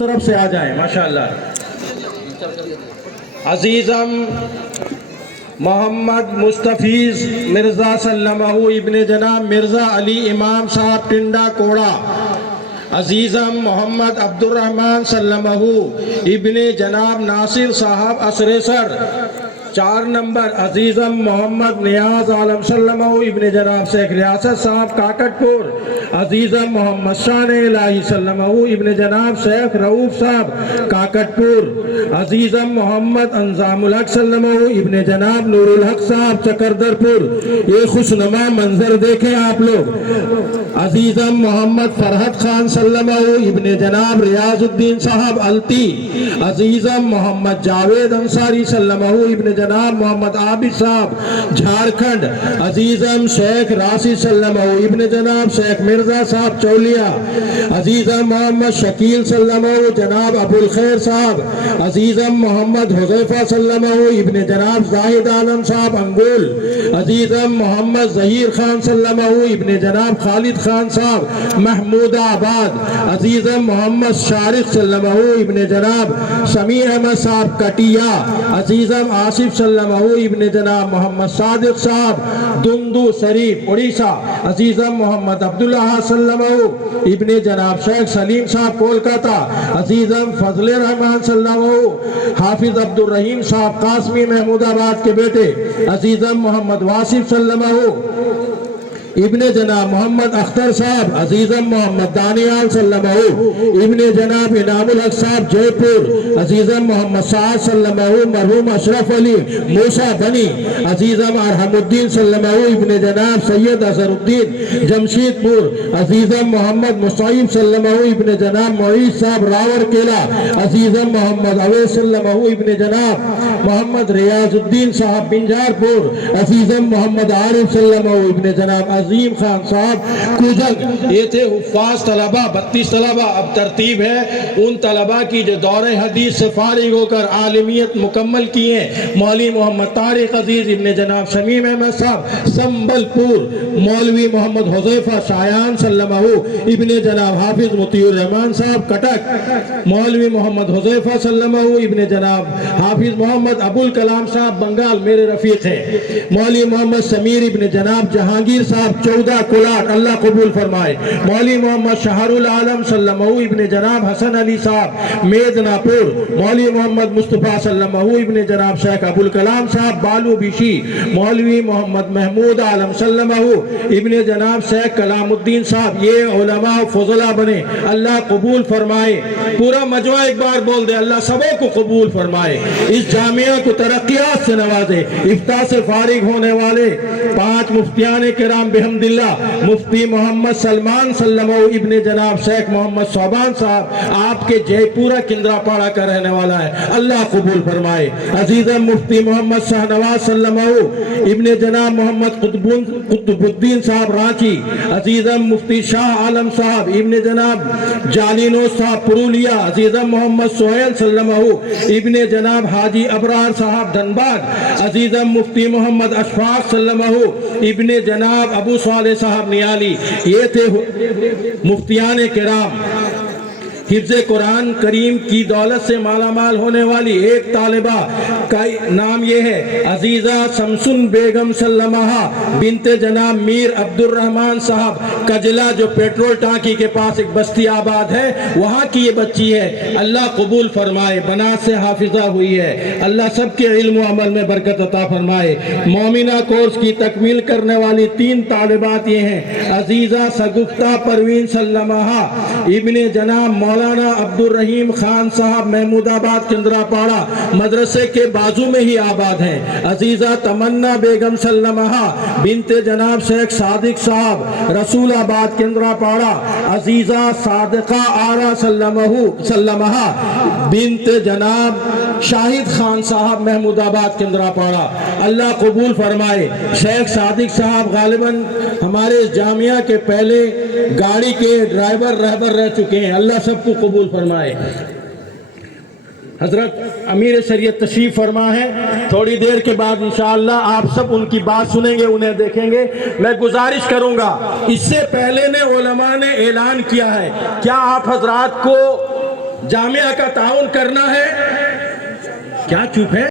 طرف سے آ جائیں ماشاءاللہ. عزیزم محمد مستفیض مرزا سلمہ ابن جناب مرزا علی امام صاحب ٹنڈا کوڑا. عزیزم محمد عبد الرحمن سلمہ ابن جناب ناصر صاحب اسریسر. 4 نمبر عزیزم محمد نیاز عالم سلمہ ابن جناب شیخ ریاست صاحب کاکٹ پور. عزیزم محمد شان الہی سلمہ ابن جناب شیخ رؤوف صاحب کاکٹ پور. عزیزم محمد انضام الحق سلمہ ابن جناب نور الحق صاحب چکردر پور. یہ خوشنما منظر دیکھیں آپ لوگ. عزیزم محمد فرحت خان سلمہ ابن جناب ریاض الدین صاحب التی. عزیزم محمد جاوید انصاری سلمہ ابن جناب محمد عابد صاحب جھارکھنڈ. عزیزم شیخ راشد سلمہ ابن جناب شیخ مرزا صاحب چولیا. عزیزم محمد شکیل سلمہ جناب ابو الخیر صاحب. عزیزم محمد حذیفہ سلمہ ابن جناب زاہد عالم صاحب انگول. عزیزم محمد ظہیر خان سلمہ ابن جناب خالد خان صاحب محمود آباد. عزیزم محمد شارق سلمہ ابن جناب سمیع احمد صاحب کٹیا. عزیزم آصف سلمہ ابن جناب محمد صادق صاحب دندو شریف اڑیسہ. عزیزم محمد عبداللہ سلمہ ابن جناب شیخ سلیم صاحب کولکاتہ. عزیزم فضل الرحمن سلمہ حافظ عبد الرحیم صاحب قاسمی محمود آباد کے بیٹے. عزیزم محمد واصف سلمہ ابن جناب محمد اختر صاحب. عزیزم محمد دانیال سلمہ ابن جناب انعام الحق صاحب جے پور. عزیزم محمد سعد سلمہ مرحوم اشرف علی موسیٰ بنی. عزیزم ارحم الدین سلمہ ابن جناب سید اظہر الدین جمشید پور. عزیزم محمد مصعب سلمہ ابن جناب معیز صاحب راور کیلا. عزیزم محمد اویس سلمہ ابن جناب محمد ریاض الدین صاحب بنجار پور. عزیزم محمد عارف سلمہ ابن جناب عظیم خان صاحب کوزنگ. یہ تھے حفاظ طلبہ 32 طلبہ. اب ترتیب ہے ان طلبہ کی جو دورہ حدیث سے فارغ ہو کر عالمیت مکمل کیے. مولوی محمد طارق عزیز ابن جناب شمیم احمد صاحب سنبل پور. مولوی محمد حذیفہ شایان سلمہ ابن جناب حافظ مطیع الرحمن صاحب کٹک. مولوی محمد حذیفہ سلمہ ابن جناب حافظ محمد ابو الکلام صاحب بنگال میرے رفیق ہیں. مولوی محمد سمیر ابن جناب جہانگیر صاحب 14 کولاٹ اللہ قبول فرمائے. مولوی محمد شہر العالم سلمہ ابن جناب حسن علی صاحب میدنا پور. مولوی محمد مصطفیٰ سلمہ ابن جناب شیخ ابو الکلام صاحب بالو بیشی. مولوی محمد محمود عالم سلمہ ابن جناب شیخ کلام الدین صاحب. یہ علماء فضلہ بنے اللہ قبول فرمائے. پورا مجموعہ ایک بار بول دے اللہ سبوں کو قبول فرمائے. اس جامعہ کو ترقیات سے نوازے. افتاح سے فارغ ہونے والے 5 مفتیان کرام بحمداللہ. مفتی محمد سلمان سلمہ ابن جناب شیخ محمد صوبان صاحب آپ کے جے پورا کندرا پاڑا کا رہنے والا ہے اللہ قبول فرمائے. عزیزم مفتی محمد شاہنواز سلمہ ابن جناب محمد قطب الدین صاحب رانچی. عزیزم مفتی شاہ عالم صاحب ابن جناب جالینو صاحب پرولیا. عزیزم محمد سہیل سلمہ ابن جناب حاجی ابرار صاحب دھنباد. عزیزم مفتی محمد اشفاق سلمہ ابن جناب ابو صالح صاحب نیالی. یہ تھے مفتیان کرام. حفظ قرآن کریم کی دولت سے مالا مال ہونے والی ایک طالبہ کا نام یہ ہے عزیزہ شمسن بیگم سلمہ بنت جناب میر عبد الرحمن صاحب کجلا جو پیٹرول ٹانکی کے پاس ایک بستی آباد ہے وہاں کی یہ بچی ہے اللہ قبول فرمائے. بنات سے حافظہ ہوئی ہے اللہ سب کے علم و عمل میں برکت عطا فرمائے. مومنہ کورس کی تکمیل کرنے والی 3 طالبات یہ ہیں عزیزہ شگفتہ پروین سلمہ ابن جناب مولانا عبد الرحیم خان صاحب محمود آباد کندرا پاڑا مدرسے کے بازو میں ہی آباد ہیں. عزیزہ تمنا بیگم سلمہ بنت جناب شیخ صادق صاحب رسول آباد کندرا پاڑا. عزیزہ صادقہ آرا سلمہ بنت جناب شاہد خان صاحب محمود آباد کندرا پاڑا اللہ قبول فرمائے. شیخ صادق صاحب غالباً ہمارے جامعہ کے پہلے گاڑی کے ڈرائیور رہبر رہ چکے ہیں اللہ سب کو قبول فرمائے. حضرت امیر شریعت تشریف فرما ہے. تھوڑی دیر کے بعد انشاءاللہ آپ سب ان کی بات سنیں گے انہیں دیکھیں گے. میں گزارش کروں گا اس سے پہلے نے علماء نے اعلان کیا ہے کیا آپ حضرات کو جامعہ کا تعاون کرنا ہے. کیا چپ ہے؟